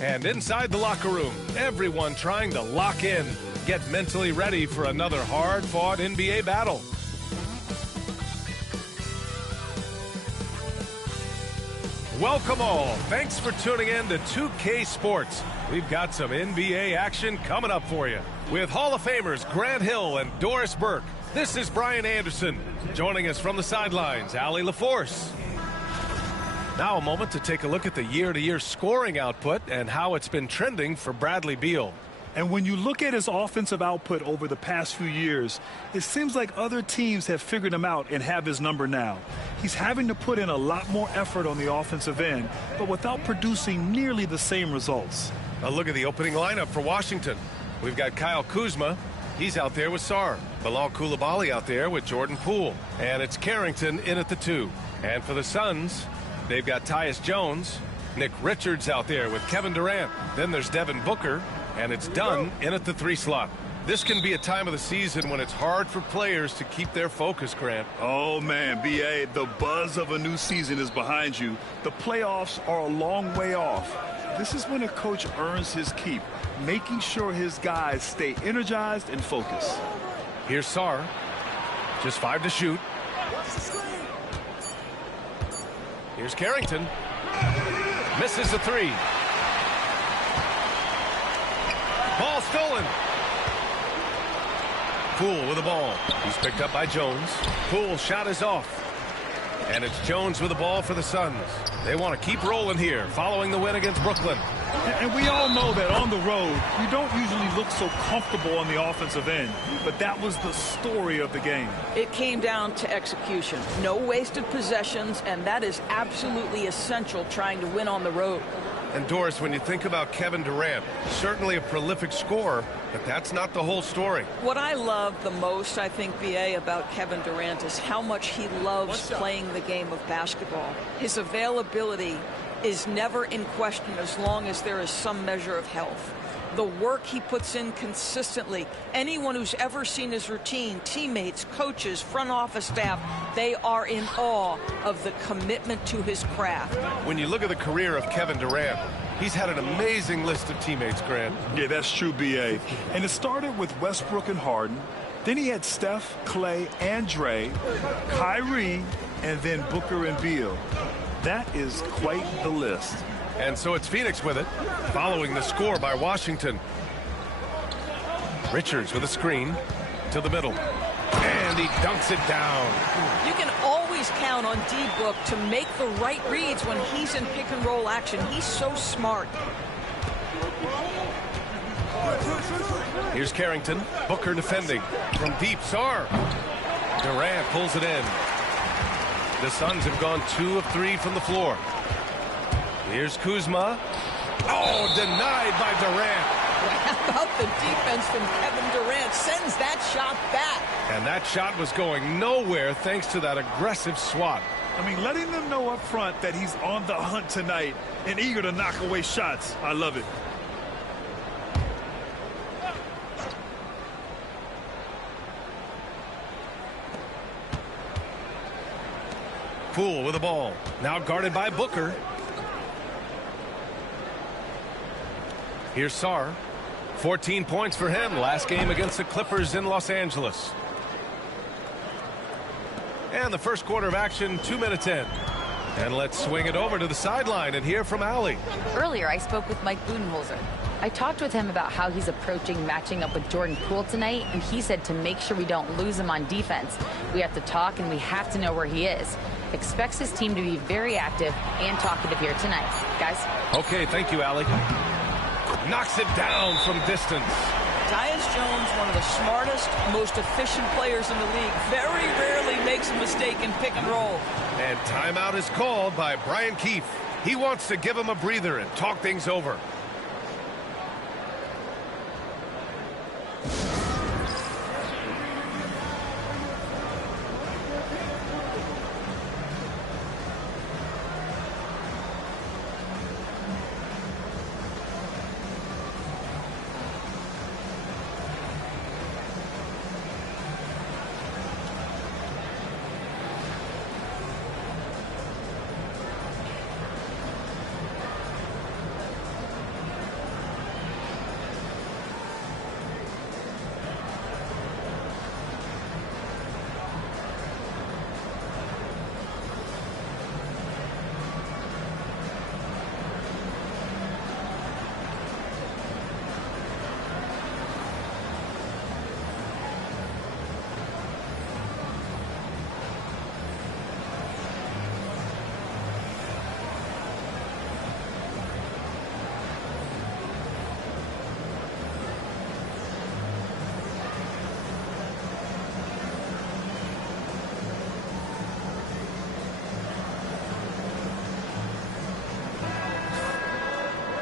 And inside the locker room, everyone trying to lock in, get mentally ready for another hard-fought NBA battle. Welcome all. Thanks for tuning in to 2K Sports. We've got some NBA action coming up for you. With Hall of Famers Grant Hill and Doris Burke, this is Brian Anderson. Joining us from the sidelines, Allie LaForce. Now a moment to take a look at the year-to-year scoring output and how it's been trending for Bradley Beal. And when you look at his offensive output over the past few years, it seems like other teams have figured him out and have his number now. He's having to put in a lot more effort on the offensive end, but without producing nearly the same results. A look at the opening lineup for Washington. We've got Kyle Kuzma. He's out there with Sarr. Bilal Coulibaly out there with Jordan Poole. And it's Carrington in at the 2. And for the Suns, they've got Tyus Jones, Nick Richards out there with Kevin Durant. Then there's Devin Booker, and it's Dunn in at the 3 slot. This can be a time of the season when it's hard for players to keep their focus, Grant. Oh, man, B.A., the buzz of a new season is behind you. The playoffs are a long way off. This is when a coach earns his keep, making sure his guys stay energized and focused. Here's Sarr. Just 5 to shoot. Here's Carrington. Misses the 3. Ball stolen. Poole with the ball. He's picked up by Jones. Poole's shot is off. And it's Jones with the ball for the Suns. They want to keep rolling here following the win against Brooklyn. And we all know that on the road, you don't usually look so comfortable on the offensive end. But that was the story of the game. It came down to execution. No wasted possessions, and that is absolutely essential trying to win on the road. And Doris, when you think about Kevin Durant, certainly a prolific scorer, but that's not the whole story. What I love the most, I think, B.A., about Kevin Durant is how much he loves playing the game of basketball. His availability is never in question as long as there is some measure of health. The work he puts in consistently. Anyone who's ever seen his routine, teammates, coaches, front office staff, they are in awe of the commitment to his craft. When you look at the career of Kevin Durant, he's had an amazing list of teammates, Grant. Yeah, that's true, B.A. And it started with Westbrook and Harden. Then he had Steph, Clay, and Dre, Kyrie, and then Booker and Beal. That is quite the list. And so it's Phoenix with it, following the score by Washington. Richards with a screen to the middle. And he dunks it down. You can always count on D-Book to make the right reads when he's in pick-and-roll action. He's so smart. Here's Carrington. Booker defending. From deep, Sarr. Durant pulls it in. The Suns have gone 2 of 3 from the floor. Here's Kuzma. Oh, denied by Durant. How about the defense from Kevin Durant? Sends that shot back. And that shot was going nowhere thanks to that aggressive swat. I mean, letting them know up front that he's on the hunt tonight and eager to knock away shots. I love it. Poole with the ball. Now guarded by Booker. Here's Sarr. 14 points for him last game against the Clippers in Los Angeles. And the first quarter of action, 2 minutes in. And let's swing it over to the sideline and hear from Allie. Earlier, I spoke with Mike Budenholzer. I talked with him about how he's approaching matching up with Jordan Poole tonight, and he said to make sure we don't lose him on defense, we have to talk and we have to know where he is. Expects his team to be very active and talkative here tonight. Guys? Okay, thank you, Allie. Knocks it down from distance. Tyus Jones, one of the smartest, most efficient players in the league, very rarely makes a mistake in pick and roll. And timeout is called by Brian Keefe. He wants to give him a breather and talk things over.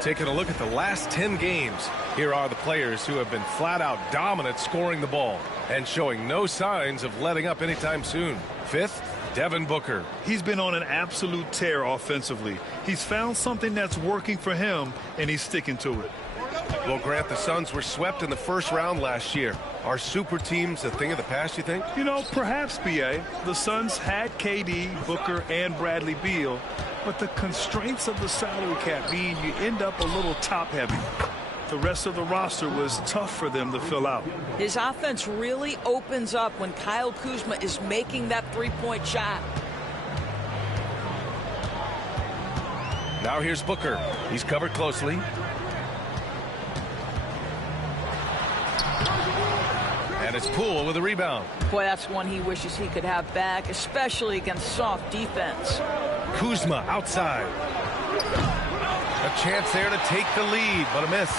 Taking a look at the last 10 games, here are the players who have been flat-out dominant scoring the ball and showing no signs of letting up anytime soon. Fifth, Devin Booker. He's been on an absolute tear offensively. He's found something that's working for him, and he's sticking to it. Well, Grant, the Suns were swept in the first round last year. Are super teams a thing of the past, you think? You know, perhaps, B.A. The Suns had KD, Booker, and Bradley Beal, but the constraints of the salary cap mean you end up a little top-heavy. The rest of the roster was tough for them to fill out. His offense really opens up when Kyle Kuzma is making that three-point shot. Now here's Booker. He's covered closely. And it's Poole with a rebound. Boy, that's one he wishes he could have back, especially against soft defense. Kuzma outside. A chance there to take the lead, but a miss.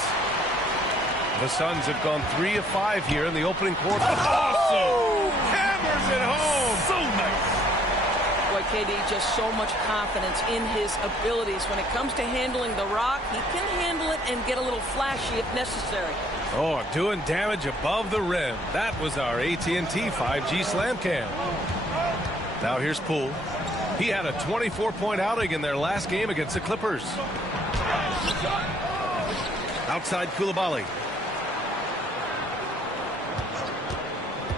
The Suns have gone 3 of 5 here in the opening quarter. Awesome! Hammers it home! So nice! Boy, KD, just so much confidence in his abilities. When it comes to handling the rock, he can handle it and get a little flashy if necessary. Oh, doing damage above the rim. That was our AT&T 5G Slam Cam. Now here's Poole. He had a 24-point outing in their last game against the Clippers. Outside Coulibaly.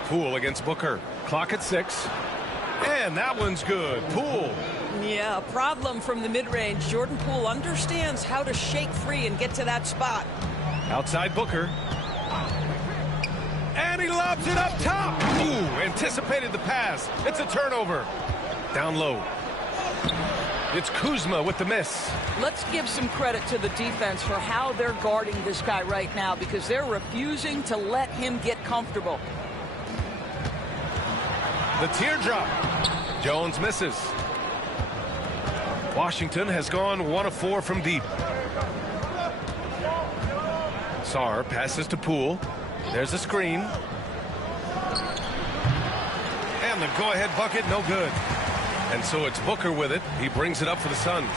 Poole against Booker. Clock at 6. And that one's good. Poole. Yeah, a problem from the mid-range. Jordan Poole understands how to shake free and get to that spot. Outside Booker. And he lobs it up top. Ooh, anticipated the pass. It's a turnover. Down low. It's Kuzma with the miss. Let's give some credit to the defense for how they're guarding this guy right now, because they're refusing to let him get comfortable. The teardrop. Jones misses. Washington has gone 1 of 4 from deep. Sarr passes to Poole. There's a screen. And the go-ahead bucket, no good. And so it's Booker with it. He brings it up for the Suns.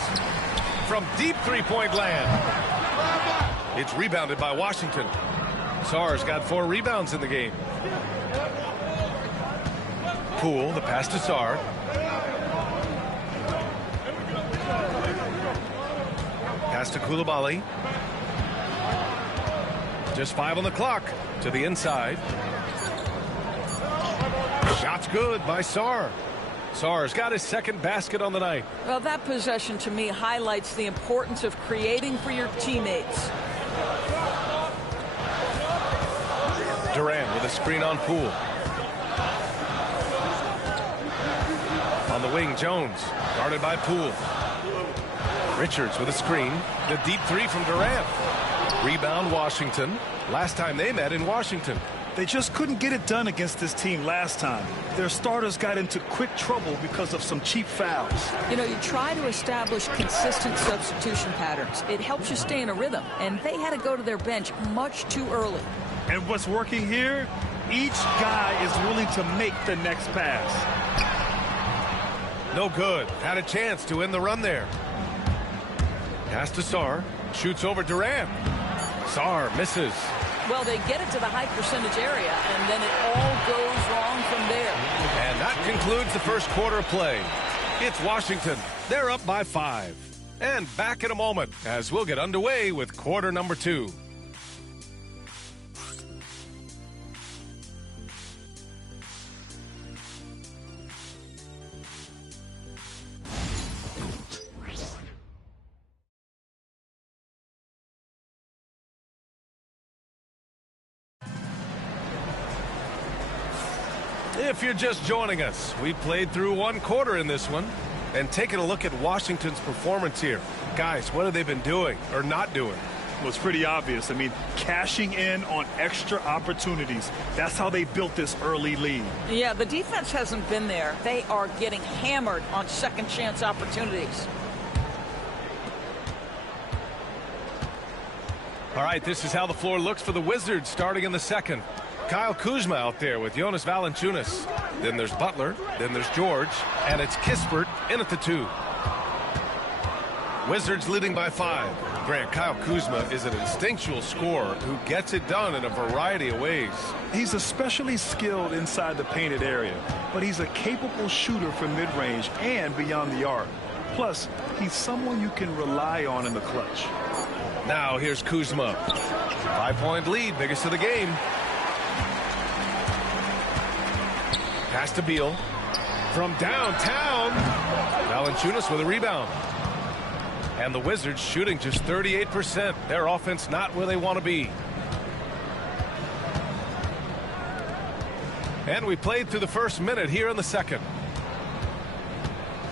From deep three-point land. It's rebounded by Washington. Sarr's got 4 rebounds in the game. Poole, the pass to Sarr. Pass to Coulibaly. Just 5 on the clock. To the inside. Shot's good by Sarr. Sarr's got his second basket on the night. Well, that possession to me highlights the importance of creating for your teammates. Durant with a screen on Poole. On the wing, Jones. Guarded by Poole. Richards with a screen. The deep 3 from Durant. Rebound Washington. Last time they met in Washington. They just couldn't get it done against this team last time. Their starters got into quick trouble because of some cheap fouls. You know, you try to establish consistent substitution patterns. It helps you stay in a rhythm, and they had to go to their bench much too early. And what's working here? Each guy is willing to make the next pass. No good. Had a chance to end the run there. Pass to Sarr. Shoots over Durant. Sarr misses. Well, they get it to the high percentage area, and then it all goes wrong from there. And that concludes the first quarter of play. It's Washington. They're up by 5. And back in a moment as we'll get underway with quarter number 2. If you're just joining us, we played through 1 quarter in this one. And taking a look at Washington's performance here. Guys, what have they been doing or not doing? Well, it's pretty obvious. I mean, cashing in on extra opportunities. That's how they built this early lead. Yeah, the defense hasn't been there. They are getting hammered on second chance opportunities. All right, this is how the floor looks for the Wizards starting in the second. Kyle Kuzma out there with Jonas Valanciunas. Then there's Butler. Then there's George. And it's Kispert in at the 2. Wizards leading by 5. Grant, Kyle Kuzma is an instinctual scorer who gets it done in a variety of ways. He's especially skilled inside the painted area, but he's a capable shooter from mid-range and beyond the arc. Plus, he's someone you can rely on in the clutch. Now here's Kuzma. 5-point lead, biggest of the game. Pass to Beal. From downtown, Valanciunas with a rebound. And the Wizards shooting just 38%. Their offense not where they want to be. And we played through the first minute here in the second.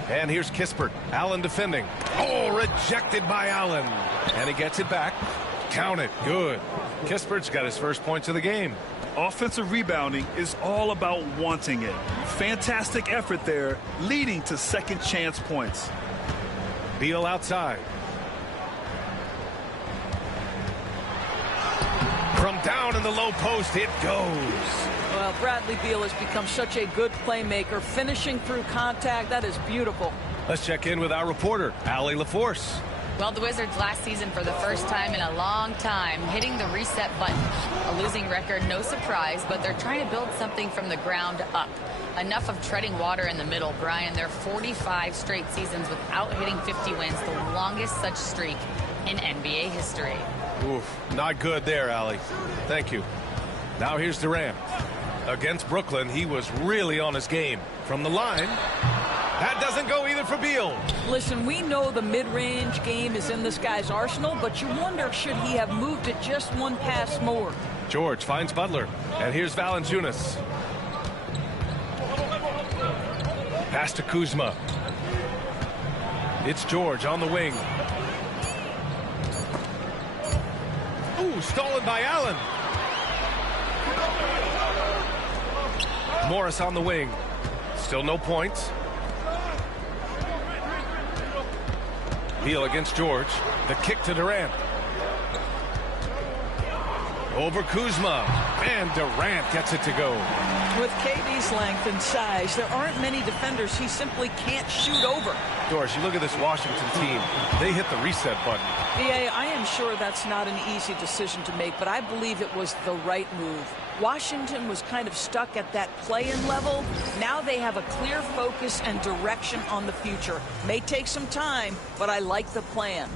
And here's Kispert. Allen defending. Oh, rejected by Allen. And he gets it back. Count it. Good. Kispert's got his first points of the game. Offensive rebounding is all about wanting it. Fantastic effort there, leading to second chance points. Beal outside. From down in the low post, it goes. Well, Bradley Beal has become such a good playmaker, finishing through contact. That is beautiful. Let's check in with our reporter, Allie LaForce. Well, the Wizards last season for the first time in a long time hitting the reset button. A losing record, no surprise, but they're trying to build something from the ground up. Enough of treading water in the middle, Brian. They're 45 straight seasons without hitting 50 wins, the longest such streak in NBA history. Oof, not good there, Allie. Thank you. Now here's Durant. Against Brooklyn, he was really on his game. From the line, that doesn't go either for Beal. Listen, we know the mid-range game is in this guy's arsenal, but you wonder, should he have moved it just one pass more? George finds Butler, and here's Valanciunas. Pass to Kuzma. It's George on the wing. Ooh, stolen by Allen. Morris on the wing. Still no points. Beal against George. The kick to Durant. Over Kuzma. And Durant gets it to go. With KD's length and size, there aren't many defenders he simply can't shoot over. Doris, you look at this Washington team. They hit the reset button. BA, I am sure that's not an easy decision to make, but I believe it was the right move. Washington was kind of stuck at that play-in level. Now they have a clear focus and direction on the future. May take some time, but I like the plan.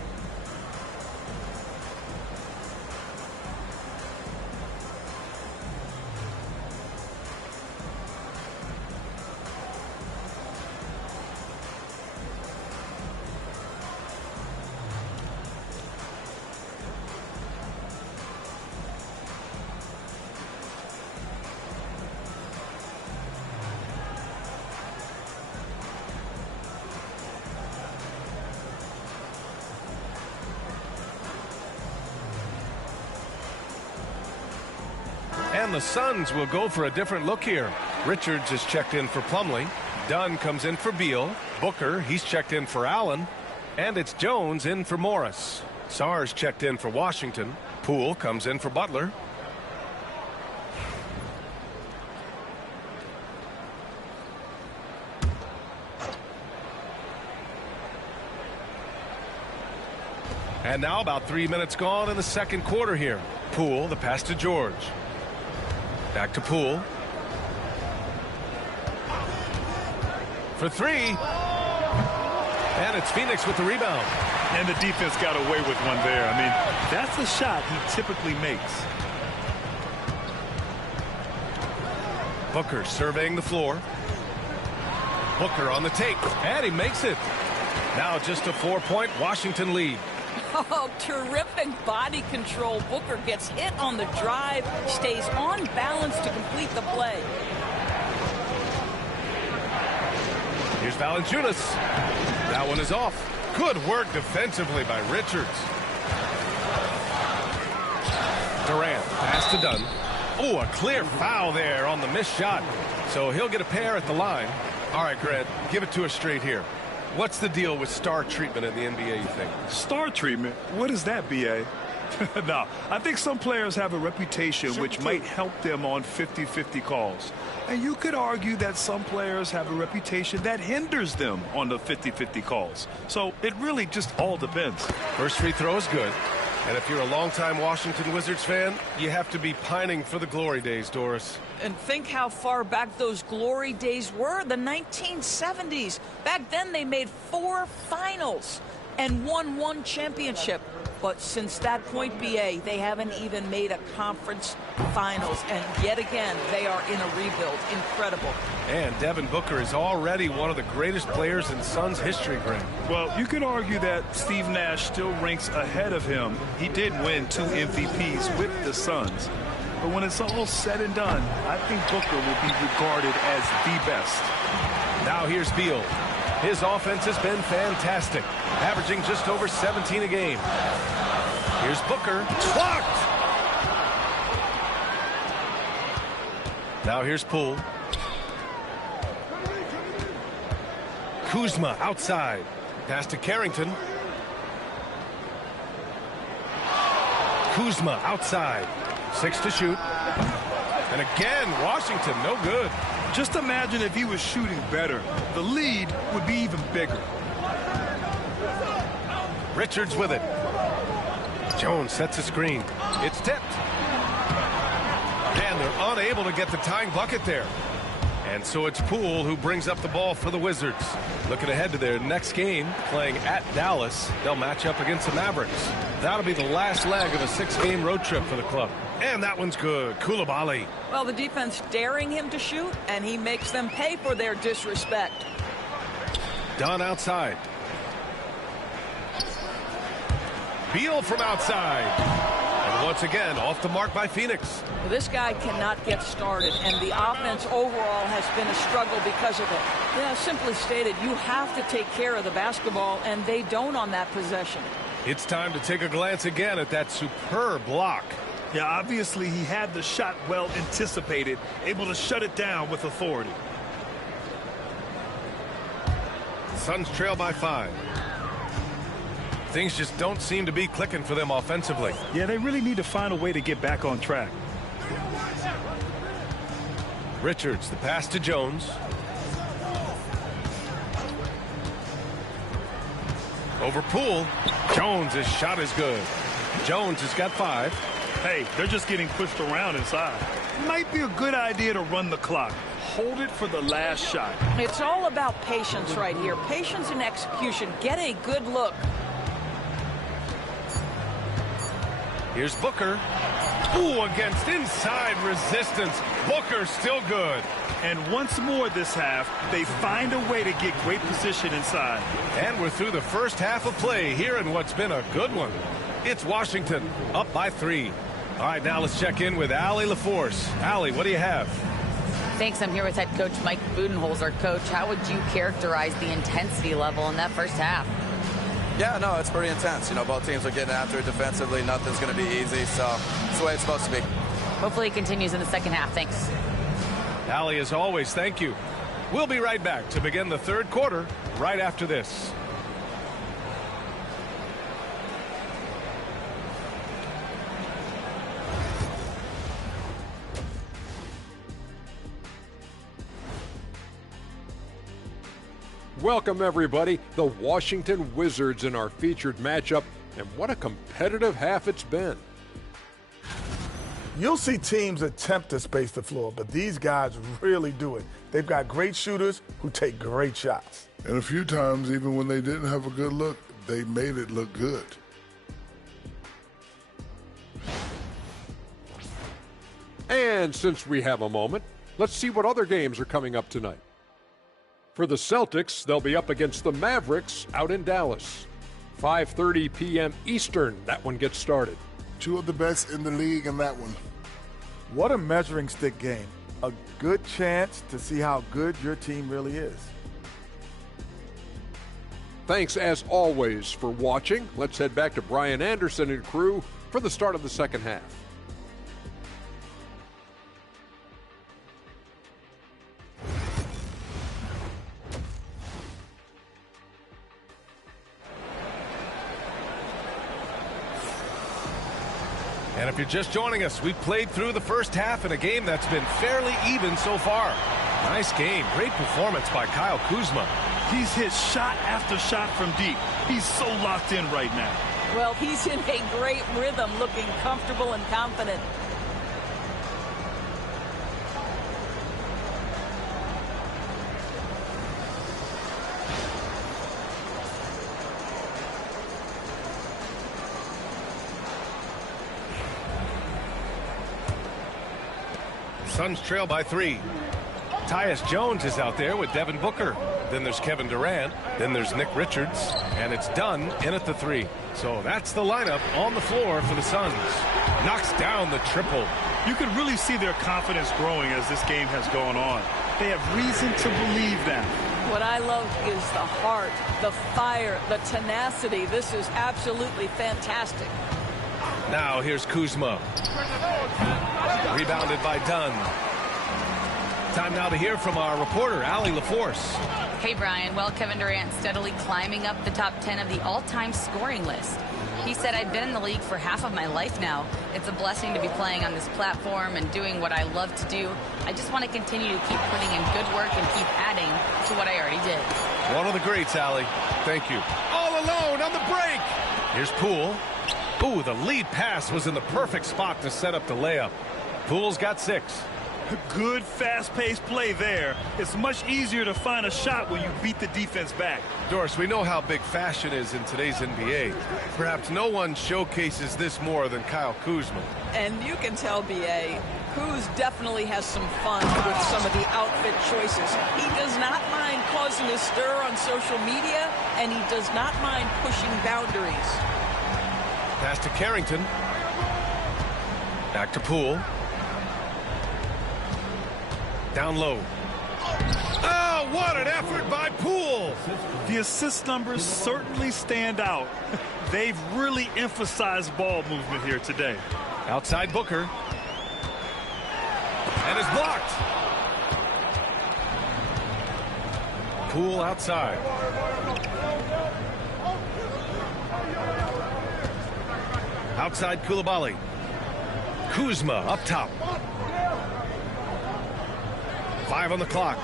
And the Suns will go for a different look here. Richards is checked in for Plumlee. Dunn comes in for Beal. Booker, he's checked in for Allen. And it's Jones in for Morris. Sarr's checked in for Washington. Poole comes in for Butler. And now about 3 minutes gone in the second quarter here. Poole, the pass to George. Back to Poole. For three. And it's Phoenix with the rebound. And the defense got away with one there. I mean, that's a shot he typically makes. Booker surveying the floor. Booker on the take. And he makes it. Now just a 4-point Washington lead. Oh, terrific body control. Booker gets hit on the drive, stays on balance to complete the play. Here's Valanciunas. That one is off. Good work defensively by Richards. Durant, pass to Dunn. Oh, a clear foul there on the missed shot. So he'll get a pair at the line. All right, Grant, give it to us straight here. What's the deal with star treatment in the NBA, you think? Star treatment? What is that, B.A.? No, I think some players have a reputation which might help them on 50-50 calls. And you could argue that some players have a reputation that hinders them on the 50-50 calls. So it really just all depends. First free throw is good. And if you're a longtime Washington Wizards fan, you have to be pining for the glory days, Doris. And think how far back those glory days were, the 1970s. Back then they made 4 finals and won 1 championship. But since that point, BA, they haven't even made a conference finals. And yet again, they are in a rebuild. Incredible. And Devin Booker is already one of the greatest players in Suns history, Graham. Well, you could argue that Steve Nash still ranks ahead of him. He did win 2 MVPs with the Suns. But when it's all said and done, I think Booker will be regarded as the best. Now here's Beal. His offense has been fantastic, averaging just over 17 a game. Here's Booker. Blocked! Now here's Poole. Kuzma outside. Pass to Carrington. Kuzma outside. 6 to shoot. And again, Washington, no good. Just imagine if he was shooting better. The lead would be even bigger. Richards with it. Jones sets a screen. It's tipped. And they're unable to get the tying bucket there. And so it's Poole who brings up the ball for the Wizards. Looking ahead to their next game, playing at Dallas. They'll match up against the Mavericks. That'll be the last leg of a 6-game road trip for the club. And that one's good. Coulibaly. Well, the defense daring him to shoot, and he makes them pay for their disrespect. Dunn outside. Beal from outside. And once again, off the mark by Phoenix. Well, this guy cannot get started, and the offense overall has been a struggle because of it. Yeah, simply stated, you have to take care of the basketball, and they don't on that possession. It's time to take a glance again at that superb block. Yeah, obviously he had the shot well anticipated, able to shut it down with authority. Suns trail by 5. Things just don't seem to be clicking for them offensively. Yeah, they really need to find a way to get back on track. Richards, the pass to Jones. Over Poole. Jones' shot is good. Jones has got 5. Hey, they're just getting pushed around inside. Might be a good idea to run the clock. Hold it for the last shot. It's all about patience right here. Patience and execution. Get a good look. Here's Booker. Ooh, against inside resistance. Booker still good. And once more this half, they find a way to get great position inside. And we're through the first half of play here in what's been a good one. It's Washington up by 3. All right, now let's check in with Allie LaForce. Allie, what do you have? Thanks. I'm here with head coach Mike Budenholzer. Coach, how would you characterize the intensity level in that first half? Yeah, no, it's pretty intense. You know, both teams are getting after it defensively. Nothing's going to be easy, so it's the way it's supposed to be. Hopefully it continues in the second half. Thanks. Allie, as always, thank you. We'll be right back to begin the third quarter right after this. Welcome, everybody. The Washington Wizards in our featured matchup, and what a competitive half it's been. You'll see teams attempt to space the floor, but these guys really do it. They've got great shooters who take great shots. And a few times, even when they didn't have a good look, they made it look good. And since we have a moment, let's see what other games are coming up tonight. For the Celtics, they'll be up against the Mavericks out in Dallas. 5:30 p.m. Eastern, that one gets started. 2 of the best in the league in that one. What a measuring stick game. A good chance to see how good your team really is. Thanks, as always, for watching. Let's head back to Brian Anderson and crew for the start of the second half. And if you're just joining us, we've played through the first half in a game that's been fairly even so far. Nice game. Great performance by Kyle Kuzma. He's hit shot after shot from deep. He's so locked in right now. Well, he's in a great rhythm, looking comfortable and confident. Suns trail by 3. Tyus Jones is out there with Devin Booker. Then there's Kevin Durant. Then there's Nick Richards. And it's Dunn in at the 3. So that's the lineup on the floor for the Suns. Knocks down the triple. You can really see their confidence growing as this game has gone on. They have reason to believe that. What I love is the heart, the fire, the tenacity. This is absolutely fantastic. Now here's Kuzma. Rebounded by Dunn. Time now to hear from our reporter, Allie LaForce. Hey, Brian. Well, Kevin Durant steadily climbing up the top 10 of the all-time scoring list. He said, I've been in the league for half of my life now. It's a blessing to be playing on this platform and doing what I love to do. I just want to continue to keep putting in good work and keep adding to what I already did. One of the greats, Allie. Thank you. All alone on the break. Here's Poole. Ooh, the lead pass was in the perfect spot to set up the layup. Poole's got 6. Good, fast-paced play there. It's much easier to find a shot when you beat the defense back. Doris, we know how big fashion is in today's NBA. Perhaps no one showcases this more than Kyle Kuzma. And you can tell, B.A., Kuz definitely has some fun with some of the outfit choices. He does not mind causing a stir on social media, and he does not mind pushing boundaries. Pass to Carrington. Back to Poole. Down low. Oh, what an effort by Poole! The assist numbers certainly stand out. They've really emphasized ball movement here today. Outside Booker. And is blocked. Poole outside. Outside Coulibaly. Kuzma up top. 5 on the clock.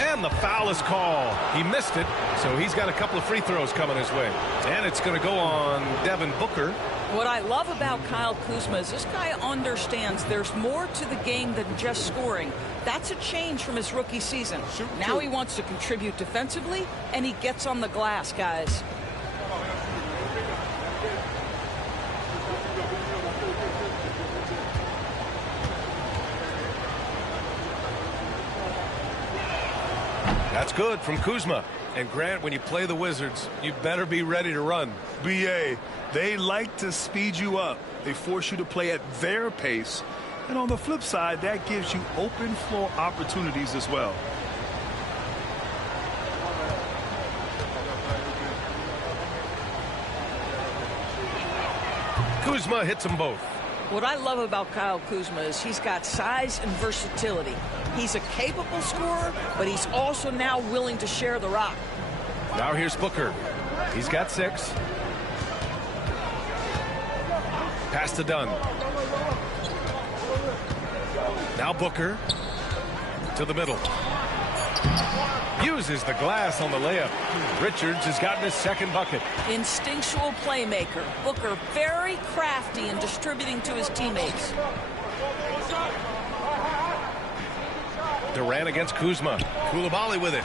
And the foul is called. He missed it, so he's got a couple of free throws coming his way. And it's going to go on Devin Booker. What I love about Kyle Kuzma is this guy understands there's more to the game than just scoring. That's a change from his rookie season. Now he wants to contribute defensively, and he gets on the glass, guys. That's good from Kuzma. And Grant, when you play the Wizards, you better be ready to run. B.A., they like to speed you up. They force you to play at their pace. And on the flip side, that gives you open floor opportunities as well. Kuzma hits them both. What I love about Kyle Kuzma is he's got size and versatility. He's a capable scorer, but he's also now willing to share the rock. Now here's Booker. He's got 6. Pass to Dunn. Now Booker to the middle. Uses the glass on the layup. Richards has gotten his second bucket. Instinctual playmaker. Booker very crafty in distributing to his teammates. Durant against Kuzma. Coulibaly with it.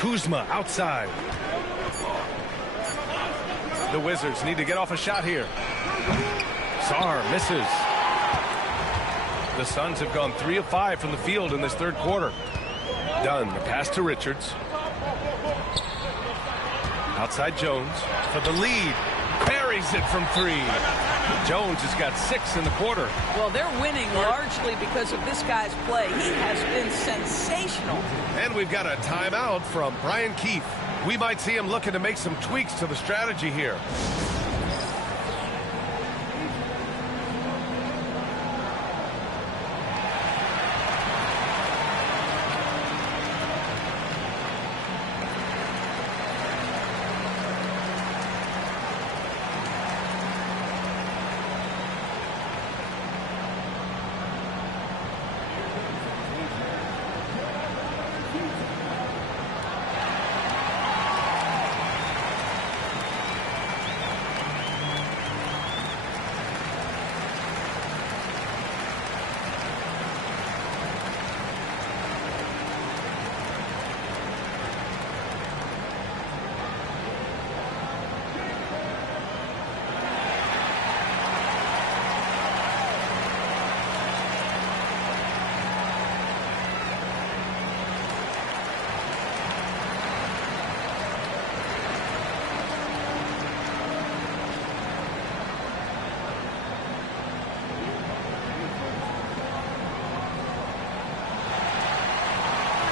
Kuzma outside. The Wizards need to get off a shot here. Sarr misses. The Suns have gone 3 of 5 from the field in this third quarter. Dunn, the pass to Richards. Outside Jones for the lead. Buries it from 3. Jones has got 6 in the quarter. Well, they're winning largely because of this guy's play. He has been sensational. And we've got a timeout from Brian Keefe. We might see him looking to make some tweaks to the strategy here.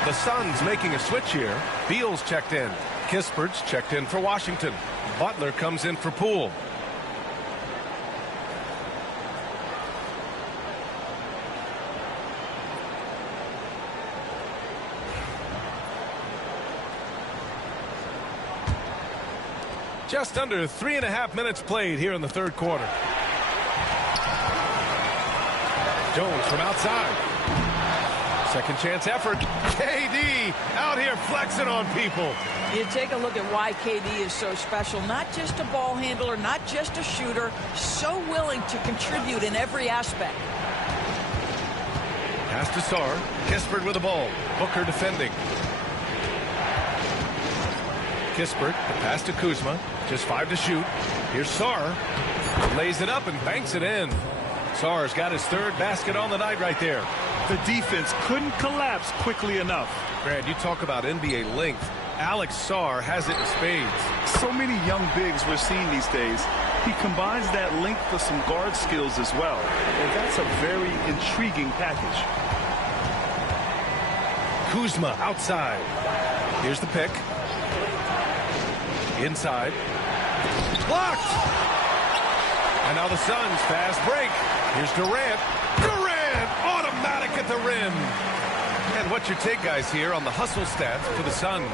The Suns making a switch here. Beal's checked in. Kispert's checked in for Washington. Butler comes in for Poole. Just under 3.5 minutes played here in the third quarter. Jones from outside. Second chance effort. KD out here flexing on people. You take a look at why KD is so special. Not just a ball handler, not just a shooter. So willing to contribute in every aspect. Pass to Sarr. Kispert with the ball. Booker defending. Kispert, the pass to Kuzma. Just 5 to shoot. Here's Sarr. Lays it up and banks it in. Sarr's got his third basket on the night right there. The defense couldn't collapse quickly enough. Brad, you talk about NBA length. Alex Sarr has it in spades. So many young bigs we're seeing these days. He combines that length with some guard skills as well. And that's a very intriguing package. Kuzma outside. Here's the pick. Inside. Blocked! And now the Suns fast break. Here's Durant. Durant! Automatic at the rim. And what's your take, guys, here on the hustle stats for the Suns?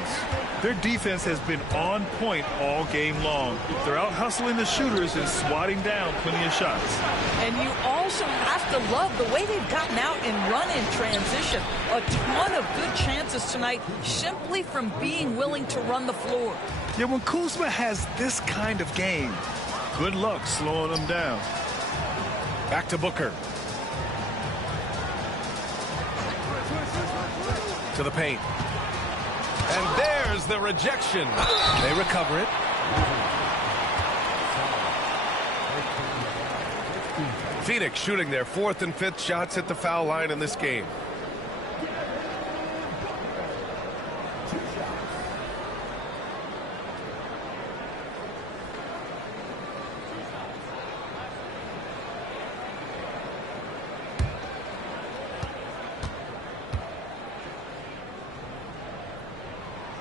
Their defense has been on point all game long. They're out hustling the shooters and swatting down plenty of shots. And you also have to love the way they've gotten out and run in transition. A ton of good chances tonight simply from being willing to run the floor. Yeah, when Kuzma has this kind of game, good luck slowing him down. Back to Booker. To the paint. And there's the rejection. They recover it. Phoenix shooting their 4th and 5th shots at the foul line in this game.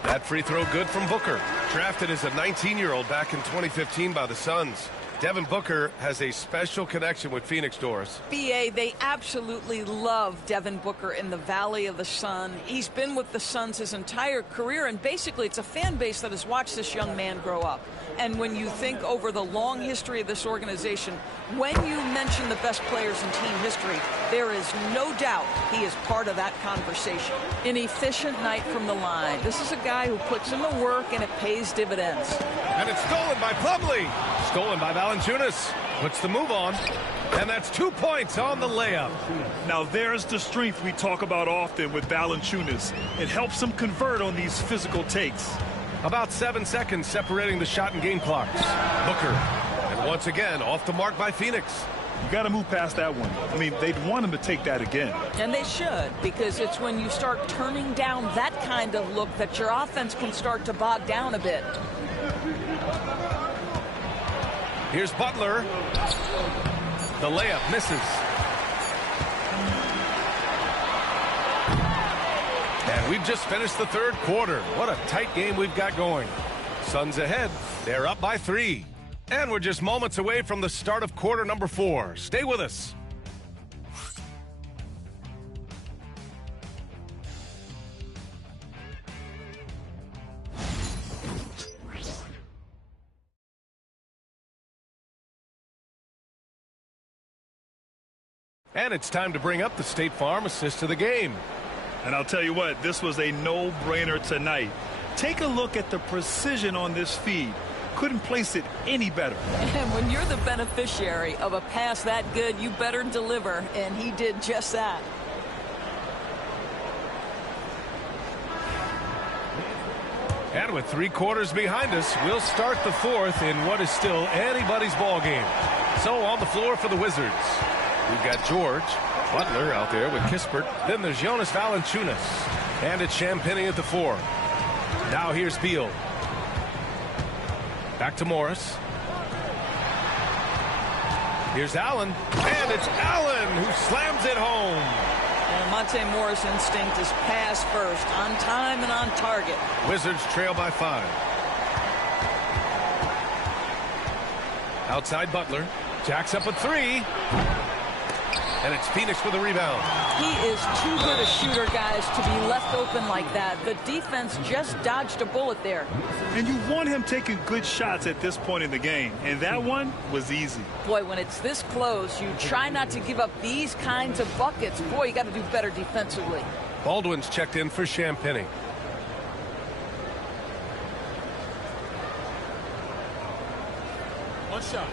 That free throw good from Booker. Drafted as a 19-year-old back in 2015 by the Suns. Devin Booker has a special connection with Phoenix, Doris. BA, they absolutely love Devin Booker in the Valley of the Sun. He's been with the Suns his entire career, and basically it's a fan base that has watched this young man grow up. And when you think over the long history of this organization, when you mention the best players in team history, there is no doubt he is part of that conversation. An efficient night from the line. This is a guy who puts in the work, and it pays dividends. And it's stolen by Plumlee. Stolen by Valanciunas. Puts the move on. And that's 2 points on the layup. Now there's the strength we talk about often with Valanciunas. It helps him convert on these physical takes. About 7 seconds separating the shot and game clocks. Booker. And once again, off the mark by Phoenix. You got to move past that one. I mean, they'd want him to take that again. And they should, because it's when you start turning down that kind of look that your offense can start to bog down a bit. Here's Butler. The layup misses. And we've just finished the third quarter. What a tight game we've got going. Suns ahead. They're up by 3. And we're just moments away from the start of quarter number 4. Stay with us. And it's time to bring up the State Farm assist of the game. And I'll tell you what, this was a no-brainer tonight. Take a look at the precision on this feed. Couldn't place it any better. And when you're the beneficiary of a pass that good, you better deliver, and he did just that. And with 3 quarters behind us, we'll start the 4th in what is still anybody's ball game. So on the floor for the Wizards, we've got George, Butler out there with Kispert. Then there's Jonas Valanciunas. And it's Champagnie at the 4. Now here's Beal. Back to Morris. Here's Allen. And it's Allen who slams it home. And Monte Morris' instinct is pass first, on time and on target. Wizards trail by 5. Outside Butler. Jacks up a 3. And it's Phoenix with a rebound. He is too good a shooter, guys, to be left open like that. The defense just dodged a bullet there. And you want him taking good shots at this point in the game. And that one was easy. Boy, when it's this close, you try not to give up these kinds of buckets. Boy, you got to do better defensively. Baldwin's checked in for Champagny. One shot.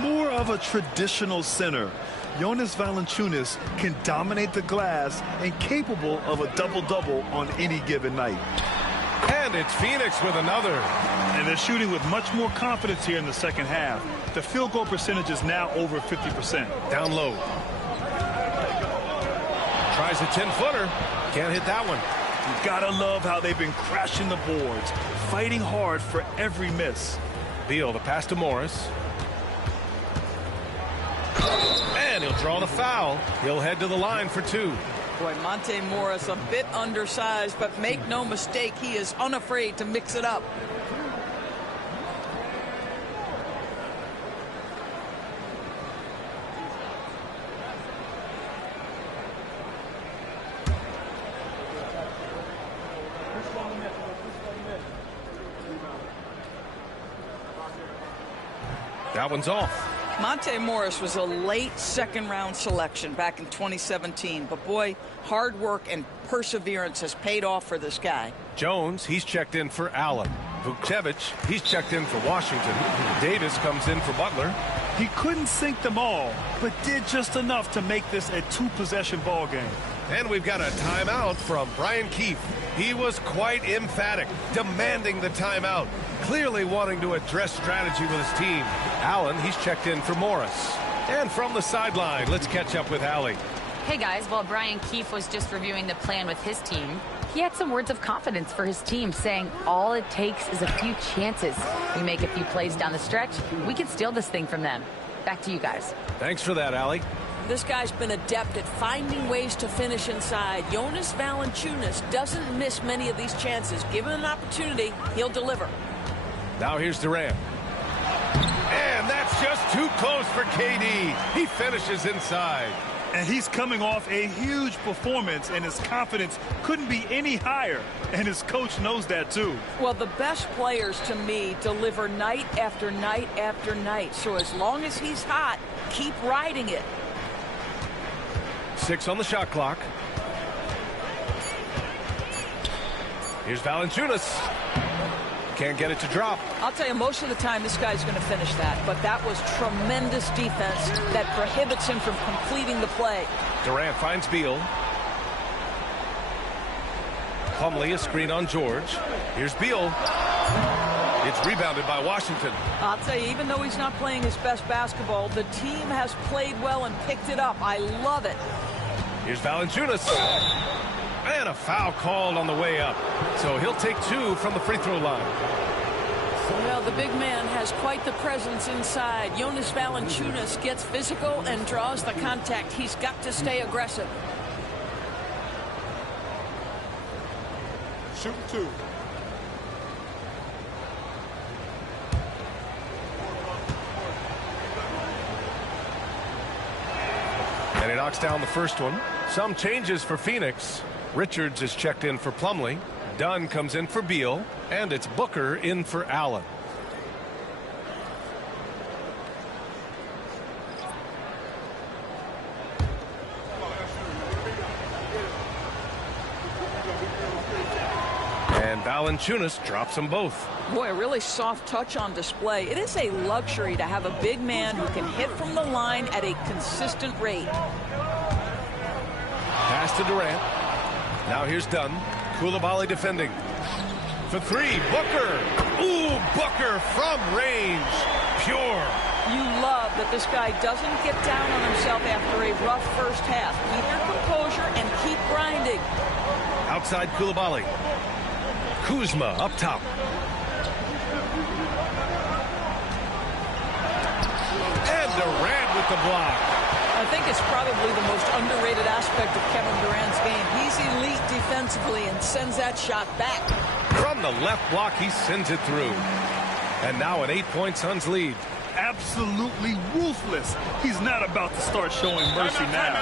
More of a traditional center. Jonas Valanciunas can dominate the glass and capable of a double-double on any given night. And it's Phoenix with another. And they're shooting with much more confidence here in the second half. The field goal percentage is now over 50%. Down low. Tries a 10-footer. Can't hit that one. You gotta love how they've been crashing the boards, fighting hard for every miss. Beal, the pass to Morris. And he'll draw the foul. He'll head to the line for 2. Boy, Monte Morris a bit undersized, but make no mistake, he is unafraid to mix it up. That one's off. Monte Morris was a late second-round selection back in 2017. But, boy, hard work and perseverance has paid off for this guy. Jones, he's checked in for Allen. Vukcevic, he's checked in for Washington. Davis comes in for Butler. He couldn't sink them all, but did just enough to make this a 2-possession ball game. And we've got a timeout from Brian Keefe. He was quite emphatic, demanding the timeout, clearly wanting to address strategy with his team. Allen, he's checked in for Morris. And from the sideline, let's catch up with Allie. Hey guys, while Brian Keefe was just reviewing the plan with his team, he had some words of confidence for his team, saying all it takes is a few chances. We make a few plays down the stretch, we can steal this thing from them. Back to you guys. Thanks for that, Allie. This guy's been adept at finding ways to finish inside. Jonas Valanciunas doesn't miss many of these chances. Given an opportunity, he'll deliver. Now here's Durant. And that's just too close for KD. He finishes inside. And he's coming off a huge performance, and his confidence couldn't be any higher. And his coach knows that, too. Well, the best players, to me, deliver night after night after night. So as long as he's hot, keep riding it. 6 on the shot clock. Here's Valanciunas. Can't get it to drop. I'll tell you, most of the time this guy's going to finish that, but that was tremendous defense that prohibits him from completing the play. Durant finds Beal. Plumlee, a screen on George. Here's Beal. It's rebounded by Washington. I'll tell you, even though he's not playing his best basketball, the team has played well and picked it up. I love it. Here's Valanciunas. And a foul called on the way up. So he'll take 2 from the free throw line. Well, the big man has quite the presence inside. Jonas Valanciunas gets physical and draws the contact. He's got to stay aggressive. Shoot 2. And he knocks down the first one. Some changes for Phoenix. Richards is checked in for Plumlee. Dunn comes in for Beal. And it's Booker in for Allen. And Valanciunas drops them both. Boy, a really soft touch on display. It is a luxury to have a big man who can hit from the line at a consistent rate. Pass to Durant. Now here's Dunn. Coulibaly defending. For 3, Booker. Ooh, Booker from range. Pure. You love that this guy doesn't get down on himself after a rough first half. Keep your composure and keep grinding. Outside Coulibaly. Kuzma up top. And Durant with the block. I think it's probably the most underrated aspect of Kevin Durant's game. He's elite defensively and sends that shot back. From the left block, he sends it through. And now an 8-point Suns lead. Absolutely ruthless. He's not about to start showing mercy now.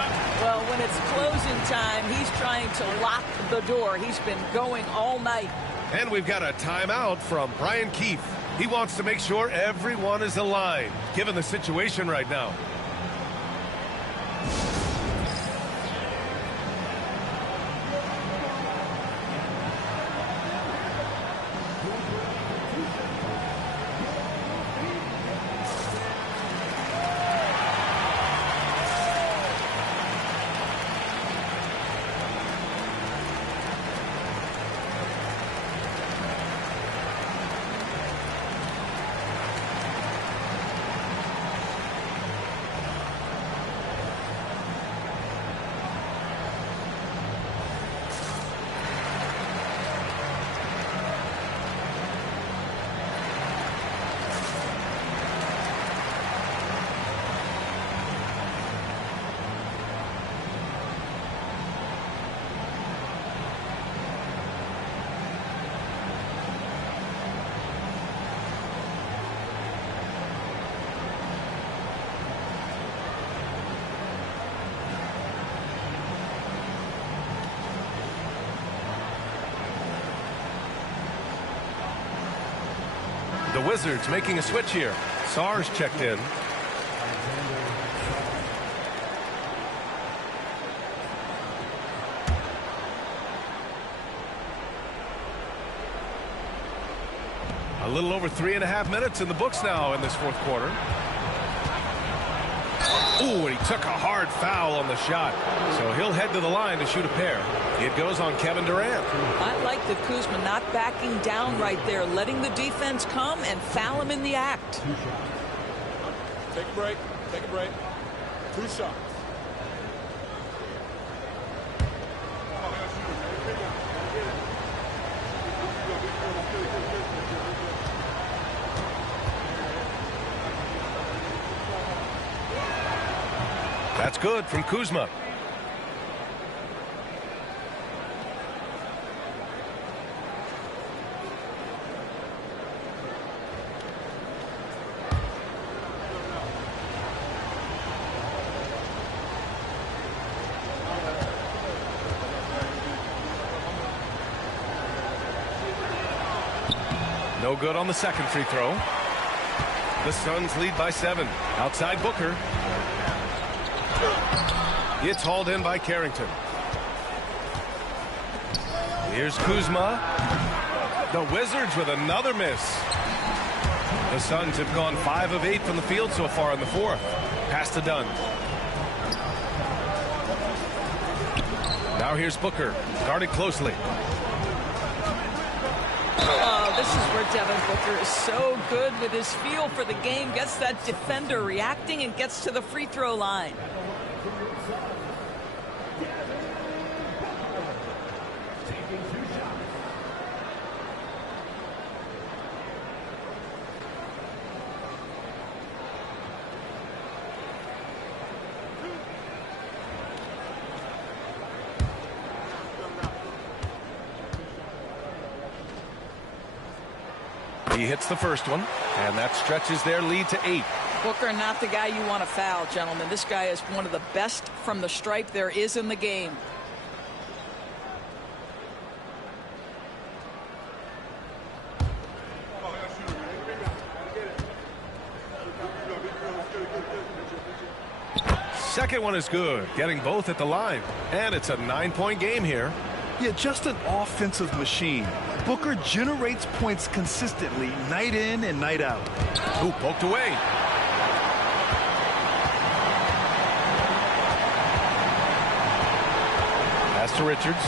Well, when it's closing time, he's trying to lock the door. He's been going all night. And we've got a timeout from Brian Keefe. He wants to make sure everyone is aligned, given the situation right now. The Wizards making a switch here. Sarr's checked in. A little over 3.5 minutes in the books now in this fourth quarter. Ooh, and he took a hard foul on the shot. So he'll head to the line to shoot a pair. It goes on Kevin Durant. I like that Kuzma not backing down right there, letting the defense come and foul him in the act. Take a break. Take a break. 2 shots. That's good from Kuzma. No good on the second free throw. The Suns lead by 7. Outside Booker. It's hauled in by Carrington. Here's Kuzma. The Wizards with another miss. The Suns have gone 5 of 8 from the field so far in the fourth. Pass to Dunn. Now here's Booker. Guarded closely. Oh, this is where Devin Booker is so good with his feel for the game. Gets that defender reacting and gets to the free throw line. He hits the first one, and that stretches their lead to 8. Booker, not the guy you want to foul, gentlemen. This guy is one of the best from the stripe there is in the game. Second one is good, getting both at the line. And it's a 9-point game here. Yeah, just an offensive machine. Booker generates points consistently, night in and night out. Ooh, poked away. Pass to Richards.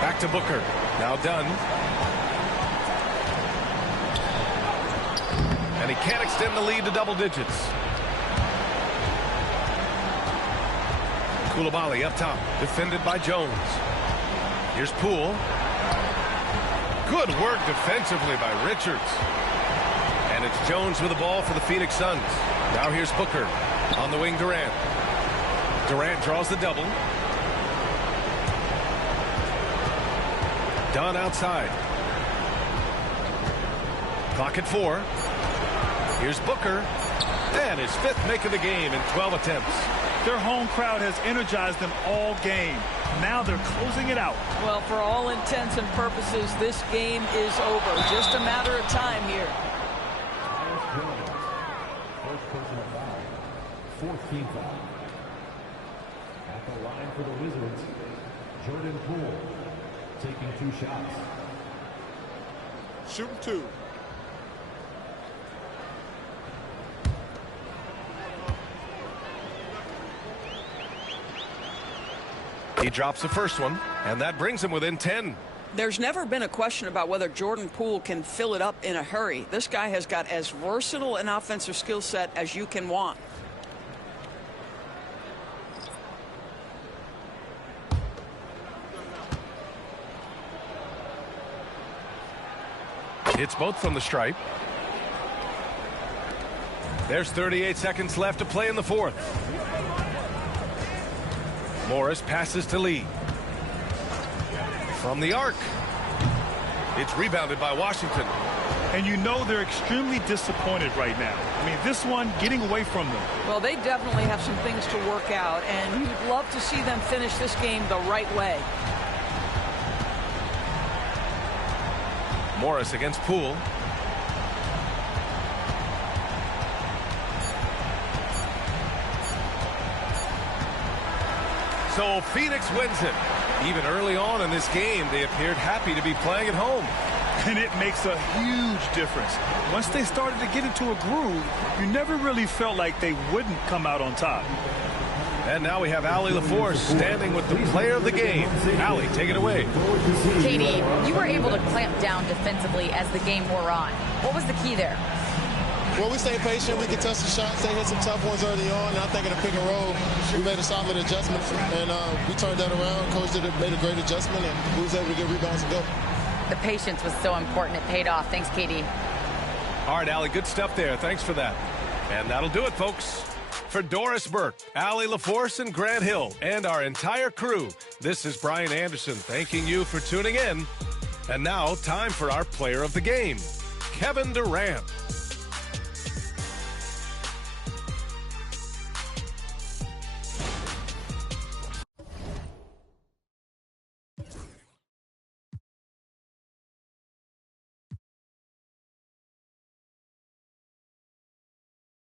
Back to Booker. Now Dunn. And he can't extend the lead to double digits. Koulibaly up top, defended by Jones. Here's Poole. Good work defensively by Richards. And it's Jones with the ball for the Phoenix Suns. Now here's Booker. On the wing, Durant. Durant draws the double. Dunn outside. Clock at 4. Here's Booker. And his 5th make of the game in 12 attempts. Their home crowd has energized them all game. Now they're closing it out. Well, for all intents and purposes, this game is over. Just a matter of time here. 14th foul. At the line for the Wizards, Jordan Poole taking 2 shots. Shooting 2. He drops the first one, and that brings him within 10. There's never been a question about whether Jordan Poole can fill it up in a hurry. This guy has got as versatile an offensive skill set as you can want. Hits both from the stripe. There's 38 seconds left to play in the 4th. Morris passes to Lee. From the arc. It's rebounded by Washington. And you know they're extremely disappointed right now. I mean, this one getting away from them. Well, they definitely have some things to work out, and you'd love to see them finish this game the right way. Morris against Poole. So Phoenix wins it. Even early on in this game, they appeared happy to be playing at home. And it makes a huge difference. Once they started to get into a groove, you never really felt like they wouldn't come out on top. And now we have Allie LaForce standing with the player of the game. Allie, take it away. Katie, you were able to clamp down defensively as the game wore on. What was the key there? Well, we stayed patient. We contested shots. They hit some tough ones early on. And I think in the pick and roll, we made a solid adjustment. And we turned that around. Coach made a great adjustment, and we was able to get rebounds and go. The patience was so important. It paid off. Thanks, Katie. All right, Allie, good stuff there. Thanks for that. And that'll do it, folks. For Doris Burke, Allie LaForce, and Grant Hill, and our entire crew, this is Brian Anderson thanking you for tuning in. And now, time for our player of the game, Kevin Durant.